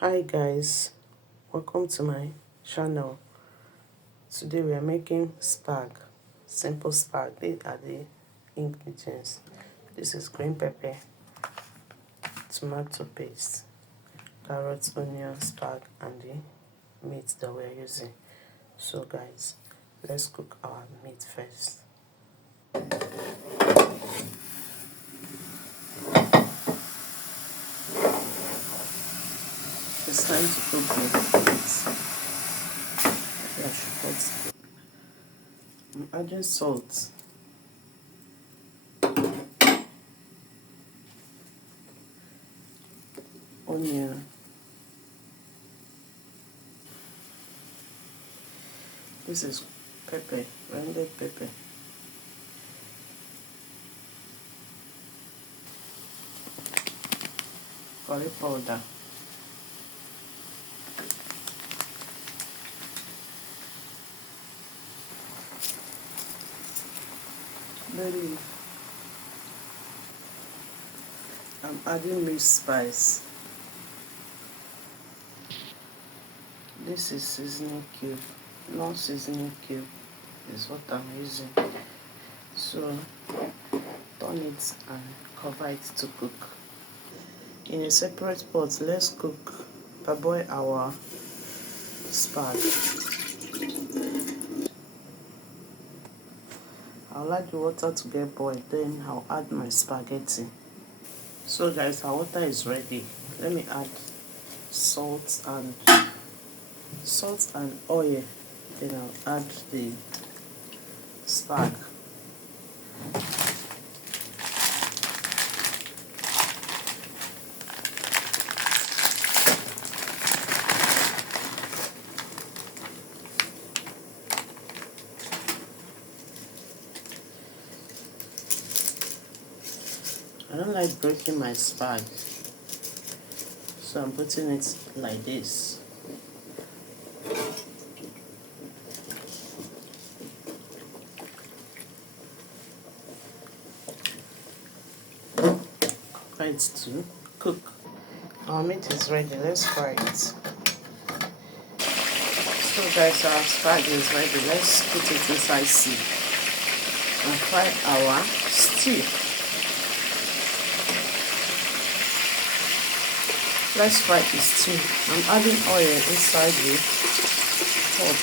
Hi guys, welcome to my channel. Today we are making spag, simple spag. These are the ingredients. This is green pepper, tomato paste, carrots, onion, spag, and the meat that we are using. So guys, let's cook our meat first. It's time to cook the meat. I'm adding salt, onion. This is pepper, grounded pepper. Curry powder. Bay leaf. I'm adding mixed spice. This is seasoning cube. Non-seasoning cube is what I'm using. So turn it and cover it to cook. In a separate pot, let's parboil our spag. I'll add the water to get boiled, then I'll add my spaghetti. So guys, our water is ready. Let me add salt and oil. Then I'll add the spag. I don't like breaking my spag, so I'm putting it like this. Fry it to cook. Our meat is ready. Let's fry it. So guys, our spag is ready. Let's put it inside sieve and fry our stew. Let's fry the stew. I'm adding oil inside the pot.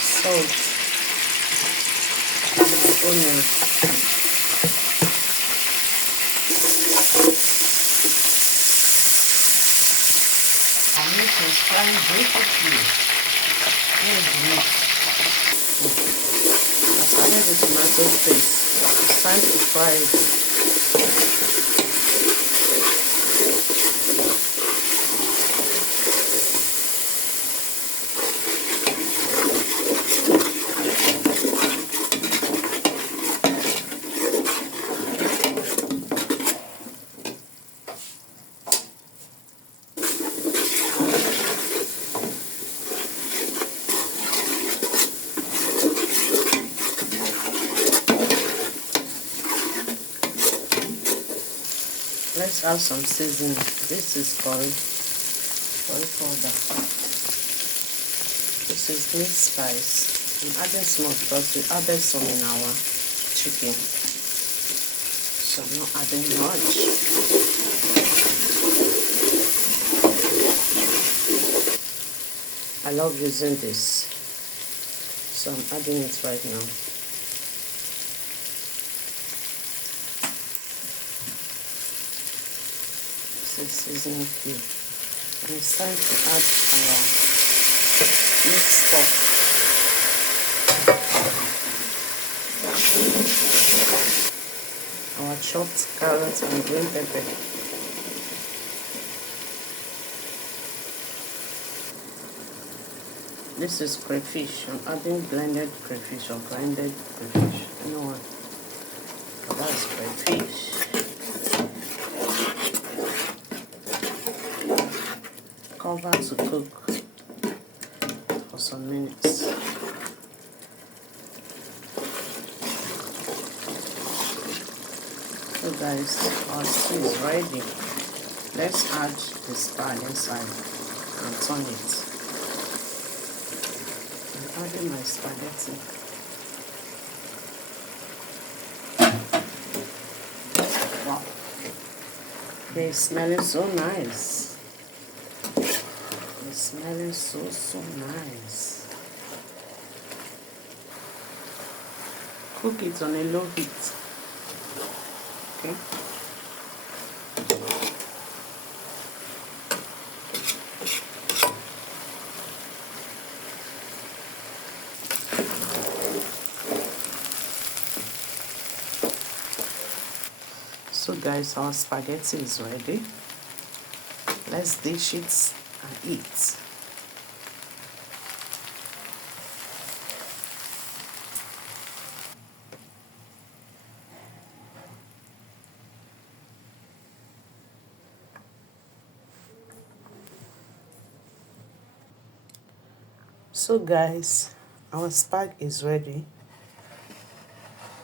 Salt and my onion. Our meat is frying beautifully. Here's the meat. I've added the tomato paste. It's time to fry it. Let's add some seasoning. This is curry powder. This is meat spice. I'm adding small because we added some in our chicken, so I'm not adding much. I love using this, so I'm adding it right now. Seasoning cube, and it's time to add our meat stock. Our chopped carrots and green pepper. This is crayfish. I'm adding blended crayfish or grinded crayfish. You know what? That's crayfish. Cover to cook for some minutes. So guys, our stew is ready. Let's add the spag inside and turn it. I'm adding my spaghetti. Wow, they're smelling so nice. They're smelling so nice. Cook it on a low heat. Okay. So guys, our spaghetti is ready. Let's dish it and eat. So guys, our spag is ready.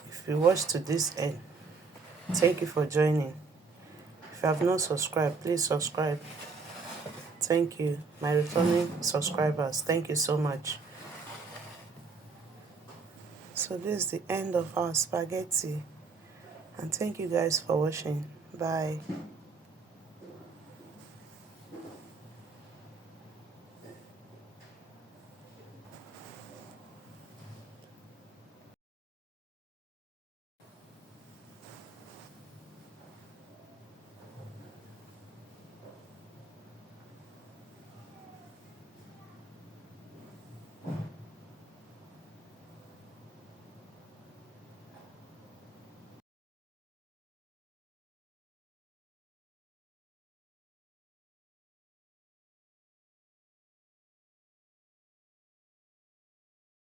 If you watch to this end, thank you for joining. If you have not subscribed, please subscribe. Thank you. My returning subscribers, thank you so much. So this is the end of our spaghetti. And thank you guys for watching. Bye.